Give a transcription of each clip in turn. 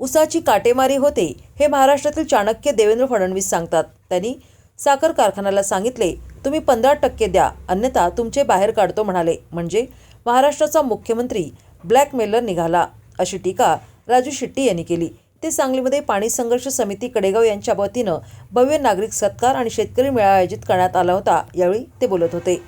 ऊसाची काटेमारी होते हे महाराष्ट्रातील चाणक्य देवेंद्र फडणवीस सांगतात. त्यांनी साखर कारखान्याला सांगितले, तुम्ही 15% द्या, अन्यथा तुमचे बाहेर काढतो म्हणाले. म्हणजे महाराष्ट्राचा मुख्यमंत्री ब्लॅकमेलर निघाला, अशी टीका राजू शेट्टी यांनी केली. ते सांगलीमध्ये पाणी संघर्ष समिती कडेगाव यांच्या वतीनं भव्य नागरिक सत्कार आणि शेतकरी मेळावा आयोजित करण्यात आला होता. यावेळी ते बोलत होते.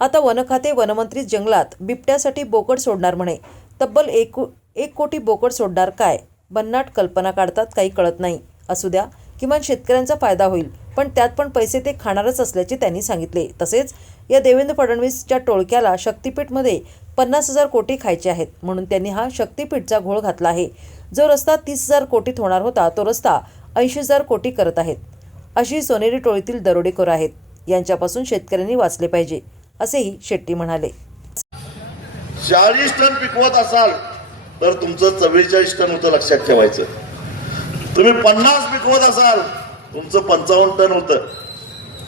आता वन खाते वनमंत्री जंगलात बिबट्यासाठी बोकड सोडणार म्हणे. तब्बल एक कोटी बोकड सोडणार काय? भन्नाट कल्पना काढतात, काही कळत नाही. असू द्या, किमान शेतकऱ्यांचा फायदा होईल, पण त्यात पण पैसे ते खाणारच असल्याचे त्यांनी सांगितले. तसेच या देवेंद्र फडणवीसच्या टोळक्याला शक्तीपीठमध्ये 50,000 कोटी खायचे आहेत, म्हणून त्यांनी हा शक्तीपीठचा घोळ घातला आहे. जो रस्ता 30,000 कोटीत होणार होता तो रस्ता 80,000 कोटी करत आहेत. अशी सोनेरी टोळीतील दरोडेखोर आहेत. यांच्यापासून शेतकऱ्यांनी वाचले पाहिजे, असेही शेट्टी म्हणाले. 40 टन पिकवत असाल तर तुमचं 44 टन होतं, लक्षात ठेवायचं. तुम्ही 50 पिकवत असाल तुमचं 55 टन होतं.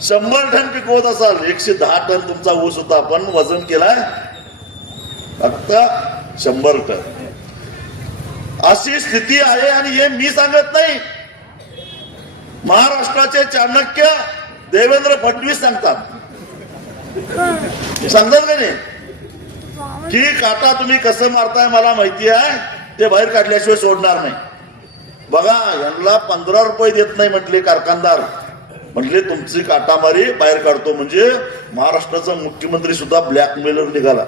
100 टन पिकवत असाल 110 टन तुमचा ऊस होता. आपण वजन केलाय फक्त 100 टन. अशी स्थिती आहे. आणि हे मी सांगत नाही, महाराष्ट्राचे चाणक्य देवेंद्र फडणवीस सांगतात. सांगतात का नाही की काटा तुम्ही कसं मारताय मला माहिती आहे, ते बाहेर काढल्याशिवाय सोडणार नाही. बघा, यांना 15 रुपये देत नाही म्हटले कारखानदार, म्हटले तुमची काटामारी बाहेर काढतो. म्हणजे महाराष्ट्राचा मुख्यमंत्री सुद्धा ब्लॅकमेलर निघाला.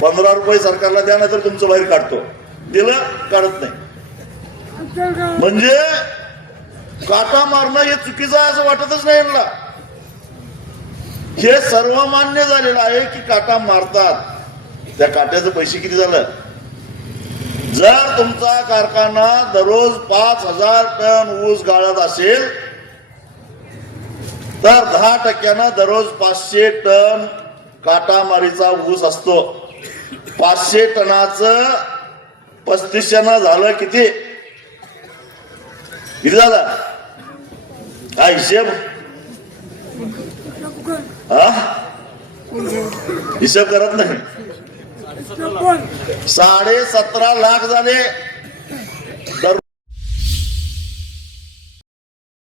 15 रुपये सरकारला द्या, नाही तर तुमचं बाहेर काढतो. दिलं, काढत नाही. म्हणजे काटा मारणं हे चुकीचं आहे असं वाटतच नाही यांना. हे सर्वमान्य झालेलं आहे की काटा मारतात. त्या काट्याचे पैसे किती झालं? जर तुमचा कारखाना दररोज 5,000 टन ऊस गाळत असेल तर 10% दररोज 500 टन काटामारीचा ऊस असतो. 500 टनाचं 3500 झालं किती झालं? हा हिशेब हिशेब करत नाही. 17.5 लाख झाले.